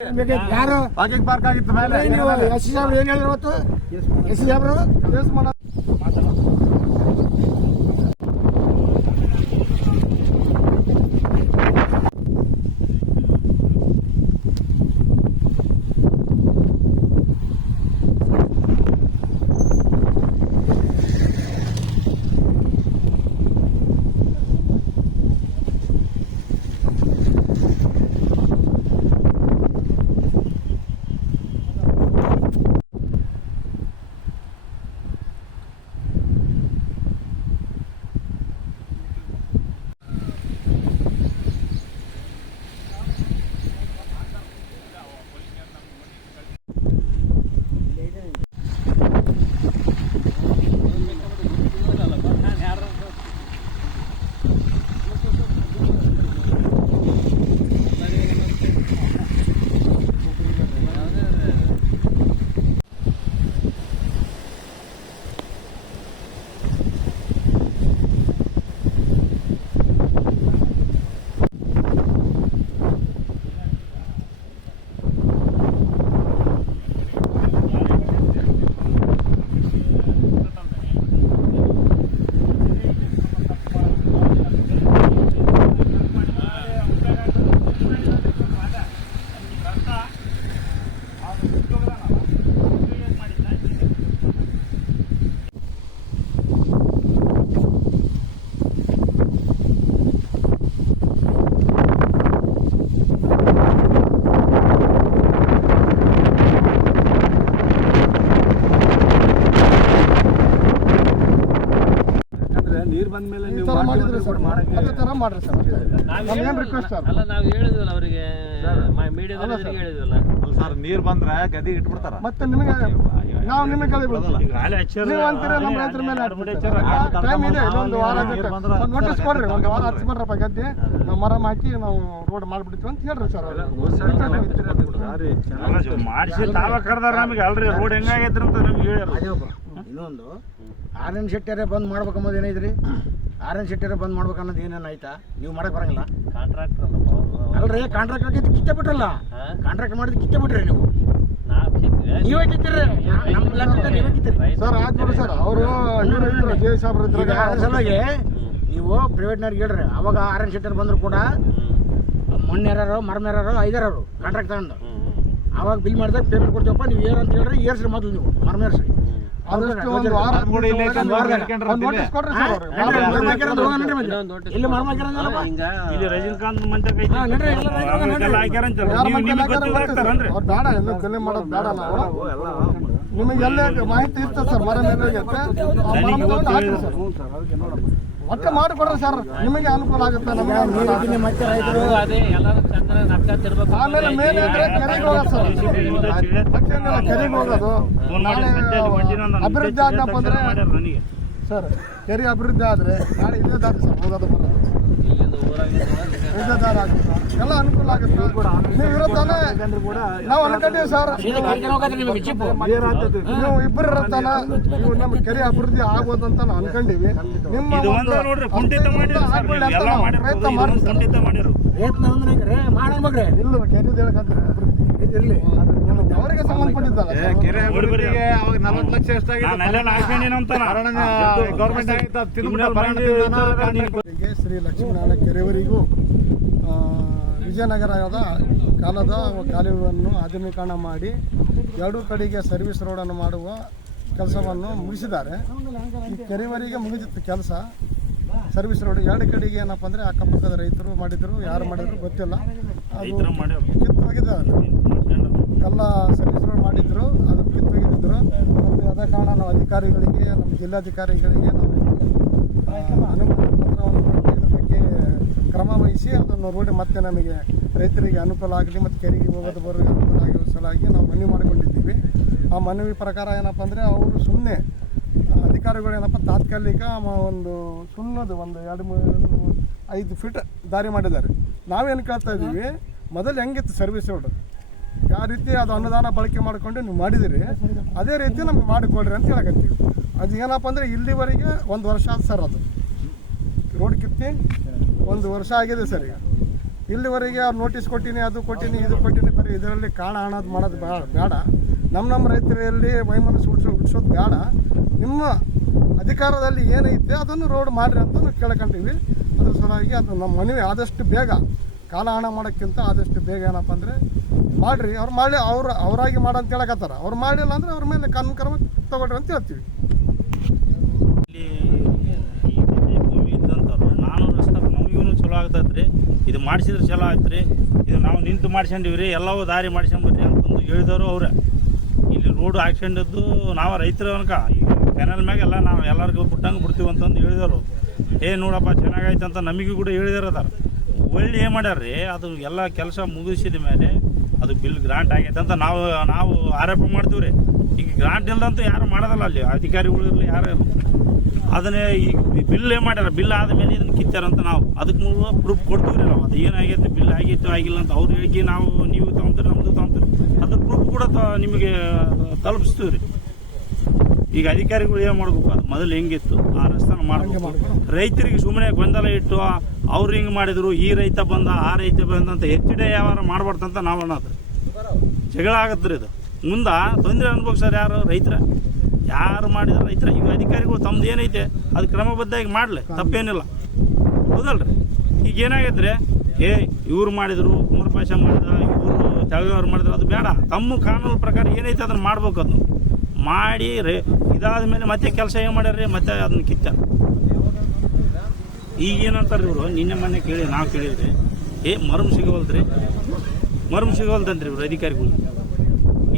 ಯಾರು ಪಾರ್ಕ್ ಆಗಿತ್ತು ಮೇಲೆ. ನೀವು ಎಸ್ ಸಿ ಏನು ಹೇಳಿದ್ರು ಇವತ್ತು ಎಸ್ ಸಿ ಸಾಬ್ರು? ಕೇಸ್ ಮಾಡ ಯಾಕಂದ್ರೆ ನೀರ್ ಈ ನೀವು ಥರ ಮಾಡಿದ್ರೆ ಸರ್ ಮಾಡಕ್ಕೆ ಅದೇ ಥರ ಮಾಡ್ರಿ ಸರ್ ನಾವ್ ನಮ್ಗೇನು ರಿಕ್ವೆಸ್ಟ್ ಸರ್? ಅಲ್ಲ ನಾವು ಹೇಳಿದ್ವಲ್ಲ ಅವರಿಗೆ ಮೀಡಿಯಾದಲ್ಲಿ ಹೇಳಿದ್ವಲ್ಲ. ಸರ್ ನೀರ್ ಬಂದ್ರೆ ಗದಿ ಇಟ್ಬಿಡ್ತಾರ. ಮತ್ತೆ ನಿಮಗೆ ನಾವು ನಿಮಗೆ ಕಳಿ ಬಿಡ್ತೀವಿ ನೀವು ಅಂತೀರ ನಮ್ಮ ರೈತರ ಮೇಲೆ ಟೈಮ್ ಇದೆ ವಾರ ಒಂದು ನೋಟಿಸ್ ಕೊಡ್ರಿ ಒಂದು ವಾರ ಹಚ್ಚಿ ಬರ್ರಪ್ಪ ಗದ್ದೆ. ನಾವು ಮರ ಹಾಕಿ ನಾವು ರೋಡ್ ಮಾಡ್ಬಿಡ್ತೀವಿ ಅಂತ ಹೇಳ್ರಿ ಸರ್ ಮಾಡಿಸಿ ತಾವ ಕರ್ದಾರ ನಮಗೆ. ಅಲ್ರಿ ರೋಡ್ ಹೆಂಗಾಗೈತ್ರಿ ಅಂತ ನಮ್ಗೆ ಹೇಳ್ಯಾರ. ಇನ್ನೊಂದು ಆರ್ ಎನ್ ಶೆಟ್ಟರೇ ಬಂದ್ ಅನ್ನೋದು ಏನೈತ್ರಿ ಆರ್ ಎನ್ ಶೆಟ್ಟಿಯರೇ ಬಂದ್ ಮಾಡ್ಬೇಕು ಅನ್ನೋದು ಏನೇನು ಆಯ್ತಾ? ನೀವು ಮಾಡಕ್ ಬರಂಗಿಲ್ಲ? ಕಾಂಟ್ರಾಕ್ಟರ್. ಅಲ್ರಿ ಕಾಂಟ್ರಾಕ್ಟ್ ಆಗಿದ್ದು ಕಿತ್ತೆ ಬಿಟ್ರಲ್ಲ? ಕಾಂಟ್ರಾಕ್ಟ್ ಮಾಡಿದ್ ಕಿತ್ತೆ ಬಿಟ್ರಿ ನೀವು ನೀವು ಕಿತ್ತಿರಿ ನಮ್ಮ ಲೆಕ್ಕಕ್ಕೆ ನೀವೇ ಕಿತ್ತಿರಿ ಸರ್ ಸರ್ ಅವರು ಸಾಬ್ರು ಅದ್ರ ಸಲುವಾಗಿ ನೀವು ಪ್ರೈವೇಟ್ನವ್ರಿಗೆ ಹೇಳ್ರಿ. ಅವಾಗ ಆರ್ ಎನ್ ಶೆಟ್ಟರ್ ಬಂದ್ರು ಕೂಡ ಮಣ್ಣೆರಾರು ಮರಮೇರಾರು ಐದಾರು ಕಾಂಟ್ರಾಕ್ಟ್ ತಗೊಂಡು. ಅವಾಗ ಬಿಲ್ ಮಾಡಿದಾಗ ಪೇಪರ್ ಕೊಡ್ತೀವಪ್ಪ ನೀವು ಏನು ಅಂತ ಹೇಳ್ರಿ ಏರ್ಸ್ರಿ ಮೊದಲು ನೀವು ಮರಮೇರ್ಸ್ರಿ ಇಲ್ಲೇ ರಜನಿಕಾಂತ್ ಬೇಡ ಎಲ್ಲ ಕಲೆ ಮಾಡೋದು ಬೇಡ ನಾವು ನಿಮಗೆ ಎಲ್ಲ ಮಾಹಿತಿ ಇರ್ತದೆ ಸರ್? ಮರ ಮೇಲೆ ಸರ್. ಮಾಡಿಕೊಡ್ರಿ ಸರ್ ನಿಮಗೆ ಅನುಕೂಲ ಆಗುತ್ತೆ ನಮಗೆ ಅನುಕೂಲ ಆಗುತ್ತೆ. ಮತ್ತೆ ಅದೇ ಎಲ್ಲರೂ ಚಂದ್ರ ಆಮೇಲೆ ಮೇಲೆ ಅಂದ್ರೆ ಕೆರೆಗೆ ಹೋಗೋದು ಸರ್ ಮತ್ತೇನಿಲ್ಲ ಕೆರೆಗೆ ಹೋಗೋದು ನಾಳೆ ಅಭಿವೃದ್ಧಿ ಆದ್ನಪ್ಪ ಅಂದ್ರೆ ಸರ್ ಕೆರೆ ಅಭಿವೃದ್ಧಿ ಆದ್ರೆ ನಾಳೆ ಇದೇ ದಾರಿ ಸರ್ ಹೋಗೋದು ಬರೋದು ಎಲ್ಲ ಅನುಕೂಲ ಆಗುತ್ತೆ ನೀವು ನಾವು ಅನ್ಕೊಂಡಿವಿ ಸರ್ ನೀವು ಇಬ್ಬರು ಇರುತ್ತಾನ ನೀವು ಕೆರೆ ಅಭಿವೃದ್ಧಿ ಆಗ್ಬೋದು ಅಂತ ನಾವು ಅನ್ಕೊಂಡಿವಿ ನಿಮ್ಮ ಹೆಂಗ್ರಿ ಇಲ್ಲ ಇದಿರ್ಲಿ ಅವರಿಗೆ ಸಂಬಂಧಪಟ್ಟಿದ್ದಲ್ಲ ಕೆರೆ ಗೌರ್ಮೆಂಟ್ ಆಗಿತ್ತು ಶ್ರೀ ಲಕ್ಷ್ಮೀನಾರಾಯಣ ಕೆರೆಯವರಿಗೂ ವಿಜಯನಗರದ ಕಾಲದ ಕಾಲುವೆಯನ್ನು ಆಧುನೀಕರಣ ಮಾಡಿ ಎರಡೂ ಕಡೆಗೆ ಸರ್ವಿಸ್ ರೋಡನ್ನು ಮಾಡುವ ಕೆಲಸವನ್ನು ಮುಗಿಸಿದ್ದಾರೆ. ಈ ಕೆರೆಯವರಿಗೆ ಮುಗಿದಿತ್ತು ಕೆಲಸ ಸರ್ವಿಸ್ ರೋಡ್ ಎರಡು ಕಡೆಗೆ ಏನಪ್ಪ ಅಂದರೆ ಅಕ್ಕಪಕ್ಕದ ರೈತರು ಮಾಡಿದರು ಯಾರು ಮಾಡಿದ್ರು ಗೊತ್ತಿಲ್ಲ. ಅದು ರೈತರು ಮಾಡ್ಯಾರ. ಕಿತ್ತು ಹೋಗಿದ್ದಾರೆ ಎಲ್ಲ ಸರ್ವಿಸ್ ರೋಡ್ ಮಾಡಿದ್ರು ಅದು ಕಿತ್ತೋಗಿದ್ದರು ಮತ್ತು ಅದೇ ಕಾರಣ ನಾವು ಅಧಿಕಾರಿಗಳಿಗೆ ನಮ್ಮ ಜಿಲ್ಲಾಧಿಕಾರಿಗಳಿಗೆ ನಾವು ಅನುಮತಿ ಪತ್ರವನ್ನು ಕ್ರಮ ವಹಿಸಿ ಅದನ್ನು ರೋಡ್ ಮತ್ತೆ ನಮಗೆ ರೈತರಿಗೆ ಅನುಕೂಲ ಆಗಲಿ ಮತ್ತು ಕೆರೆಗೆ ಹೋಗೋದು ಬರೋದು ಅನುಕೂಲ ಆಗಿರೋ ಸಲುವಾಗಿ ನಾವು ಮನವಿ ಮಾಡಿಕೊಂಡಿದ್ದೀವಿ. ಆ ಮನವಿ ಪ್ರಕಾರ ಏನಪ್ಪ ಅಂದರೆ ಅವರು ಸುಮ್ಮನೆ ಅಧಿಕಾರಿಗಳು ಏನಪ್ಪ ತಾತ್ಕಾಲಿಕ ಒಂದು ಸುಣ್ಣದು ಒಂದು ಎರಡು ಮೂರು ಐದು ಫೀಟ್ ದಾರಿ ಮಾಡಿದ್ದಾರೆ. ನಾವೇನು ಕೇಳ್ತಾ ಇದ್ದೀವಿ, ಮೊದಲು ಹೆಂಗಿತ್ತು ಸರ್ವಿಸ್ ರೋಡ್ ಯಾವ ರೀತಿ ಅದು ಅನುದಾನ ಬಳಕೆ ಮಾಡಿಕೊಂಡು ನೀವು ಮಾಡಿದಿರಿ. ಅದೇ ರೀತಿ ನಮ್ಗೆ ಮಾಡಿಕೊಡ್ರಿ ಅಂತ ಹೇಳಕತ್ತೀವಿ. ಅದು ಏನಪ್ಪ ಅಂದರೆ ಇಲ್ಲಿವರೆಗೆ ಒಂದು ವರ್ಷ ಆದ ಸರ್ ಅದು. ರೋಡ್ ಕಿತ್ತಿ ಒಂದು ವರ್ಷ ಆಗಿದೆ ಸರ್ ಈಗ. ಇಲ್ಲಿವರೆಗೆ ಅವ್ರು ನೋಟಿಸ್ ಕೊಟ್ಟಿನಿ, ಅದು ಕೊಟ್ಟಿನಿ, ಇದು ಕೊಟ್ಟಿನಿ, ಬರೀ ಇದರಲ್ಲಿ ಕಾಣ ಹಣದು ಮಾಡೋದು ಬೇಡ ಬೇಡ. ನಮ್ಮ ನಮ್ಮ ರೈತರಲ್ಲಿ ವೈಮನಸ್ಸು ಹುಡ್ಸೋ ಹುಡ್ಸೋದು ಬೇಡ. ನಿಮ್ಮ ಅಧಿಕಾರದಲ್ಲಿ ಏನೈತೆ ಅದನ್ನು ರೋಡ್ ಮಾಡಿರಿ ಅಂತ ನಾವು ಕೇಳ್ಕೊಂತೀವಿ ಅದ್ರ ಸಲುವಾಗಿ ಅದು ನಮ್ಮ ಮನವಿ ಆದಷ್ಟು ಬೇಗ, ಕಾಲ ಹಣ ಮಾಡೋಕ್ಕಿಂತ ಆದಷ್ಟು ಬೇಗ ಏನಪ್ಪ ಅಂದರೆ ಮಾಡಿರಿ. ಅವ್ರು ಮಾಡಿ ಅವ್ರು, ಅವರಾಗಿ ಮಾಡಂತ ಹೇಳಕತ್ತಾರ ಅವ್ರು ಮಾಡಿಲ್ಲ ಅಂದರೆ ಅವ್ರ ಮೇಲೆ ಕಾನೂನು ಕ್ರಮ ತೊಗೊಳ್ರಿ ಅಂತ ಹೇಳ್ತೀವಿ ಇಲ್ಲಿ ಈ ಭೂಮಿ ಇದ್ದಂಥವ್ರು ನಾನು ರಸ್ತೆ ನಮಗೂ ಆಗ್ತೈತೆ ರೀ ಇದು ಮಾಡಿಸಿದ್ರೆ ಚಲೋ ಆಯ್ತು ಇದು ನಾವು ನಿಂತು ಮಾಡ್ಸ್ಕೊಂಡಿವಿ ರೀ ಎಲ್ಲವೂ ದಾರಿ ಮಾಡ್ಸ್ಕೊಂಬರ್ರಿ ಅಂತಂದು ಹೇಳಿದವರು ಅವ್ರೆ. ಇಲ್ಲಿ ರೋಡ್ ಹಾಕ್ಸ್ಕೊಂಡಿದ್ದು ನಾವು ರೈತರು ಅನ್ಕ. ಈ ಕೆನಲ್ ಮ್ಯಾಗ ಎಲ್ಲ ನಾವು ಎಲ್ಲರಿಗೂ ಬಿಟ್ಟಂಗೆ ಬಿಡ್ತೀವಿ ಅಂತಂದು ಹೇಳಿದವರು. ಏ ನೋಡಪ್ಪ ಚೆನ್ನಾಗೈತೆ ಅಂತ ನಮಗೂ ಕೂಡ ಹೇಳಿದಾರೆ ಒಳ್ಳೆ ಏನು ಮಾಡ್ಯಾರ ರೀ ಅದು ಎಲ್ಲ ಕೆಲಸ ಮುಗಿಸಿದ ಮೇಲೆ ಅದು ಬಿಲ್ ಗ್ರಾಂಟ್ ಆಗೈತೆ ಅಂತ ನಾವು ನಾವು ಆರೋಪ ಮಾಡ್ತೀವಿ ರೀ. ಈಗ ಗ್ರಾಂಟ್ ಇಲ್ಲದಂತೂ ಯಾರು ಮಾಡೋದಲ್ಲ ಅಲ್ಲಿ ಅಧಿಕಾರಿಗಳು ಇರಲಿ ಯಾರು ಇರಲಿ. ಅದನ್ನೇ ಈಗ ಬಿಲ್ ಏನು ಮಾಡ್ಯಾರ? ಬಿಲ್ ಆದಮೇಲೆ ಇದನ್ನು ಕಿತ್ತಾರಂತ ನಾವು. ಅದಕ್ಕೆ ಮೂಲ ಪ್ರೂಫ್ ಕೊಡ್ತೀವಿ ರೀ ನಾವು. ಅದು ಏನಾಗೈತೆ ಬಿಲ್ ಆಗಿತ್ತು ಆಗಿಲ್ಲ ಅಂತ ಅವ್ರು ಹೇಳಿಕೆ ನಾವು ನೀವು ತೊಗೊಂತೀರಿ ನಮ್ಮದು ತಗೊಂತೀರಿ. ಅದ್ರ ಪ್ರೂಫ್ ಕೂಡ ತ- ನಿಮಗೆ ತಲುಪಿಸ್ತೀವಿ ರೀ. ಈಗ ಅಧಿಕಾರಿಗಳು ಏನು ಮಾಡ್ಬೇಕು? ಅದು ಮೊದಲು ಹೆಂಗಿತ್ತು? ಆ ರಸ್ತೆನ ಮಾಡಬೇಕು. ರೈತರಿಗೆ ಸುಮ್ಮನೆ ಗೊಂದಲ ಇಟ್ಟು ಅವ್ರು ಹಿಂಗೆ ಮಾಡಿದ್ರು, ಈ ರೈತ ಬಂದ, ಆ ರೈತ ಬಂದ ಅಂತ ಹೆಚ್ಚಿಡೆ ವ್ಯವಹಾರ ಮಾಡ್ಬಾರ್ದಂತ ನಾವು ಅನ್ನೋದು. ಜಗಳ ಆಗತ್ತೆ ರೀ ಇದು. ಮುಂದೆ ತೊಂದರೆ ಅನುಭವಿಸೋರು ಯಾರು? ರೈತರ. ಯಾರು ಮಾಡಿದ್ರು ರೈತರ? ಈಗ ಅಧಿಕಾರಿಗಳು ತಮ್ದು ಏನೈತೆ? ಅದು ಕ್ರಮಬದ್ಧವಾಗಿ ಮಾಡಲಿ. ತಪ್ಪೇನಿಲ್ಲ. ಹೌದಲ್ರಿ? ಈಗ ಏನಾಗೈತ್ರಿ? ಏ, ಇವ್ರು ಮಾಡಿದ್ರು ಕುಮಾರಪಾಶ ಮಾಡಿದ ಇವರು ತೆಳಗವ್ರು ಮಾಡಿದ್ರು, ಅದು ಬೇಡ. ತಮ್ಮ ಕಾನೂನು ಪ್ರಕಾರ ಏನೈತೆ ಅದನ್ನು ಮಾಡ್ಬೇಕು ಅದನ್ನು ಮಾಡಿ ರೇ ಇದಾದ ಮೇಲೆ ಮತ್ತೆ ಕೆಲಸ ಏನು ಮಾಡ್ಯಾರ ಮತ್ತೆ ಅದನ್ನ ಕಿತ್ತಾರ. ಈಗ ಏನಂತಾರೆ ಇವರು? ನಿನ್ನೆ ಮೊನ್ನೆ ಕೇಳಿ ನಾವು ಕೇಳಿದ್ರೆ. ಏ ಮರಮ್ ಸಿಗವಲ್ದ್ರಿ? ಮರಮ್ ಸಿಗೋಲ್ತಂದ್ರಿ ಇವರು ಅಧಿಕಾರಿಗಳು.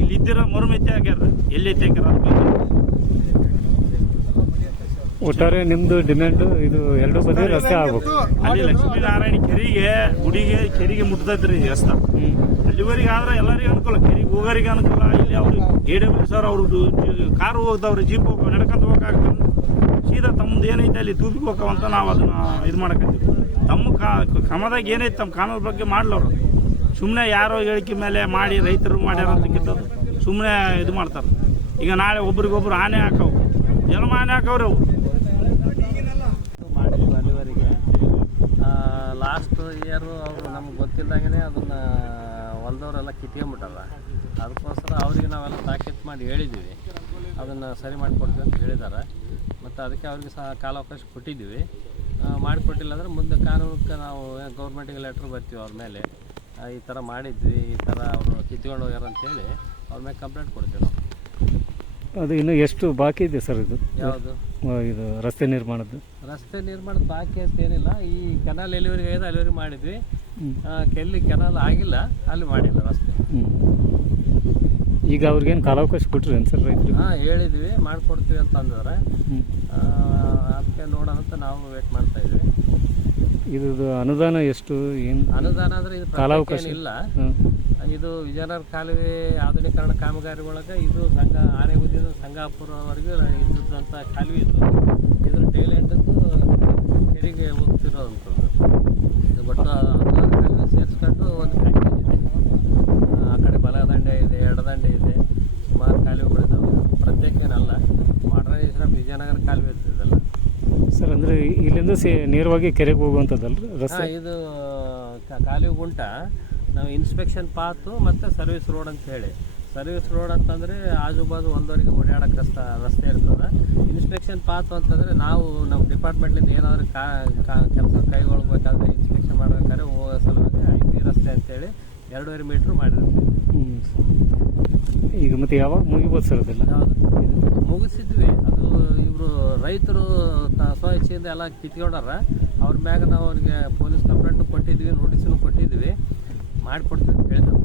ಇಲ್ಲಿ ಇದ್ದಿರೋ ಮರಮ್ ಎತ್ತಿ ಹಾಕ್ಯಾರ ಎಲ್ಲಿ ಎತ್ತಿ ಹಾಕ್ಯಾರ? ಒಟ್ಟಾರೆ ನಿಮ್ದು ಡಿಮ್ಯಾಂಡ್ ಇದು ಎರಡು ಬದಿ ರಸ್ತೆ ಆಗ್ಬೇಕು. ಅಲ್ಲಿ ಲಕ್ಷ್ಮೀನಾರಾಯಣ ಕೆರಿಗೆ ಗುಡಿಗೆ ಕೆರಿಗೆ ಮುಟ್ತೈತ್ರಿ ಎಸ್ತ ರಸ್ತೆ. ಅಲ್ಲಿವರೆಗೆ ಆದ್ರೆ ಎಲ್ಲರಿಗೂ ಅನುಕೂಲ. ಕೆರಿಗೆ ಹೋಗೋರಿಗೆ ಅನುಕೂಲ. ಇಲ್ಲಿ ಅವ್ರಿಗೆ ಎ ಡಬ್ಲ್ಯೂ ಸರ್ ಅವ್ರದ್ದು ಕಾರು ಹೋಗ್ತಾವ್ರಿ ಜೀಪ್ ಹೋಗ್ತಾವ ನಡ್ಕೊಂತ ಹೋಗಕ್ಕಾಗಲ್ಲ ಸೀದಾ ತಮ್ಮದು ಏನೈತೆ ಅಲ್ಲಿ ತೂಪಿಗೆ ಹೋಗ್ತಾವಂತ ನಾವು ಅದನ್ನ ಇದು ಮಾಡಕತ್ತೀವಿ. ತಮ್ಮ ಕಾ ಕ್ರಮದಾಗ ಏನೈತೆ ತಮ್ಮ ಕಾನೂನು ಬಗ್ಗೆ ಮಾಡ್ಲವ್ರು. ಸುಮ್ಮನೆ ಯಾರೋ ಹೇಳಿಕೆ ಮೇಲೆ ಮಾಡಿ ರೈತರು ಮಾಡ್ಯಾರ ಕಿತ್ತದು. ಸುಮ್ಮನೆ ಇದು ಮಾಡ್ತಾರೆ. ಈಗ ನಾಳೆ ಒಬ್ರಿಗೊಬ್ರು ಆನೆ ಹಾಕವು. ಜನ್ಮ ಆನೆ ಹಾಕವ್ರಿ ಅವು. ಅಲ್ಲಿವರೆಗೆ ಲಾಸ್ಟ್ ಇಯರು ಅವರು ನಮ್ಗೆ ಗೊತ್ತಿಲ್ಲದಂಗೆ ಅದನ್ನು ಹೊಲ್ದವರೆಲ್ಲ ಕಿತ್ಕೊಂಬಿಟ್ಟಲ್ಲ ಅದಕ್ಕೋಸ್ಕರ ಅವರಿಗೆ ನಾವೆಲ್ಲ ತಾಕೀತು ಮಾಡಿ ಹೇಳಿದ್ದೀವಿ ಅದನ್ನು ಸರಿ ಮಾಡಿಕೊಡ್ತೀವಿ ಅಂತ ಹೇಳಿದ್ದಾರೆ ಮತ್ತು ಅದಕ್ಕೆ ಅವ್ರಿಗೆ ಸಹ ಕಾಲಾವಕಾಶ ಕೊಟ್ಟಿದ್ದೀವಿ. ಮಾಡಿಕೊಟ್ಟಿಲ್ಲ ಅಂದರೆ ಮುಂದೆ ಕಾನೂನಕ್ಕೆ ನಾವು ಗೌರ್ಮೆಂಟಿಗೆ ಲೆಟ್ರ್ ಬರ್ತೀವಿ ಅವ್ರ ಮೇಲೆ. ಈ ಥರ ಮಾಡಿದ್ವಿ ಈ ಥರ ಅವರು ಕಿತ್ಕೊಂಡು ಹೋಗ್ಯಾರ ಅಂತೇಳಿ ಅವ್ರ ಮೇಲೆ ಕಂಪ್ಲೇಂಟ್ ಕೊಡ್ತೀವಿ ನಾವು. ಅದು ಇನ್ನು ಎಷ್ಟು ಬಾಕಿ ಇದೆ ಸರ್ ಇದು? ಯಾವುದು? ಇದು ರಸ್ತೆ ನಿರ್ಮಾಣದ್ದು. ರಸ್ತೆ ನಿರ್ಮಾಣದ ಬಾಕಿ ಅಂತ ಏನಿಲ್ಲ. ಈ ಕೆನಾಲ್ ಎಲ್ಲಿವರೆಗೆ ಆಗಿದೆ ಅಲ್ಲಿವರೆಗೆ ಮಾಡಿದ್ವಿ. ಕೆಲ್ಲಿ ಕೆನಾಲ್ ಆಗಿಲ್ಲ ಅಲ್ಲಿ ಮಾಡಿಲ್ಲ ರಸ್ತೆ. ಈಗ ಅವ್ರಿಗೇನು ಕಾಲಾವಕಾಶ ಕೊಟ್ಟರು ಏನು ಸರ್ ರೈತರು? ಹಾಂ ಹೇಳಿದ್ವಿ ಮಾಡಿಕೊಡ್ತೀವಿ ಅಂತ ಅಂದ್ರೆ ಅದಕ್ಕೆ ನೋಡೋಣ ಅಂತ ನಾವು ವೇಟ್ ಮಾಡ್ತಾ ಇದ್ವಿ. ಇದ್ರದ್ದು ಅನುದಾನ ಎಷ್ಟು ಏನು? ಅನುದಾನ ಅಂದರೆ ಇದು ಕಾಲಾವಕಾಶ? ಇಲ್ಲ ಇದು ವಿಜಯನಗರ ಕಾಲುವೆ ಆಧುನೀಕರಣ ಕಾಮಗಾರಿ ಒಳಗೆ ಇದು ಸಂಘ ಆನೆಗುದ್ದಿನ ಸಂಗಾಪುರವರೆಗೂ ಇದ್ದಂಥ ಕಾಲುವೆ ಇದು. ಇದ್ರ ಹೆರಿಗೆ ಹೋಗ್ತಿರೋ ಹೋಗ್ತಿರೋವಂಥದ್ದು. ಇದು ಅನುದಾನ ಕಾಲುವೆ ಸೇರಿಸ್ಕೊಂಡು ಒಂದು ಕಡೆ ಬಲದಂಡೆ ಇದೆ ಎಡದಂಡೆ ಇದೆ ಸುಮಾರು ಕಾಲುವೆಗಳಿದ್ದಾವೆ ಪ್ರತ್ಯೇಕನಲ್ಲ ಮಾಡರ್ನೈಸೇಷನ್ ಆಫ್ ವಿಜಯನಗರ ಕಾಲುವೆ ಇರ್ತದಲ್ಲ ಸರ್ ಅಂದರೆ ಇಲ್ಲಿಂದ ಸೇ ನೇರವಾಗಿ ಕೆರೆಗೆ ಹೋಗುವಂಥದ್ದಲ್ಲ ರಸ್ತೆ? ಇದು ಕಾಲುವೆ ಗುಂಟ. ನಾವು ಇನ್ಸ್ಪೆಕ್ಷನ್ ಪಾತು ಮತ್ತು ಸರ್ವಿಸ್ ರೋಡ್ ಅಂತ ಹೇಳಿ. ಸರ್ವಿಸ್ ರೋಡ್ ಅಂತಂದರೆ ಆಜು ಬಾಜು ಒಂದವರೆಗೆ ಓಡಾಡೋಕೆ ರಸ್ತ ರಸ್ತೆ ಇರ್ತದೆ. ಇನ್ಸ್ಪೆಕ್ಷನ್ ಪಾತು ಅಂತಂದರೆ ನಾವು ನಮ್ಮ ಡಿಪಾರ್ಟ್ಮೆಂಟ್ಲಿಂದ ಏನಾದರೂ ಕಾ ಕೆಲಸ ಕೈಗೊಳ್ಬೇಕಾದ್ರೆ ಇನ್ಸ್ಪೆಕ್ಷನ್ ಮಾಡಬೇಕಾದ್ರೆ ಹೋಗೋ ಸಲುವಾಗಿ ಐ ಪಿ ರಸ್ತೆ ಅಂತೇಳಿ ಎರಡೂವರೆ ಮೀಟ್ರ್ ಮಾಡಿರ್ತೀವಿ ಈಗ ಮತ್ತೆ ಯಾವಾಗ ಮುಗಿಬೋದು ಸರ್ ಅದೆಲ್ಲ? ಮುಗಿಸಿದ್ವಿ. ಅದು ಇವರು ರೈತರು ತ- ಸ್ವ ಇಚ್ಛೆಯಿಂದ ಎಲ್ಲ ಕಿತ್ಕೊಂಡಾರ. ಅವ್ರ ಮ್ಯಾಗ ನಾವು ಅವ್ರಿಗೆ ಪೊಲೀಸ್ ಕಂಪ್ಲೇಂಟ್ ಕೊಟ್ಟಿದ್ವಿ ನೋಟಿಸನ್ನು ಕೊಟ್ಟಿದ್ವಿ. ಮಾಡಿಕೊಡ್ತೀವಿ ಅಂತ ಹೇಳಿದ್ರು.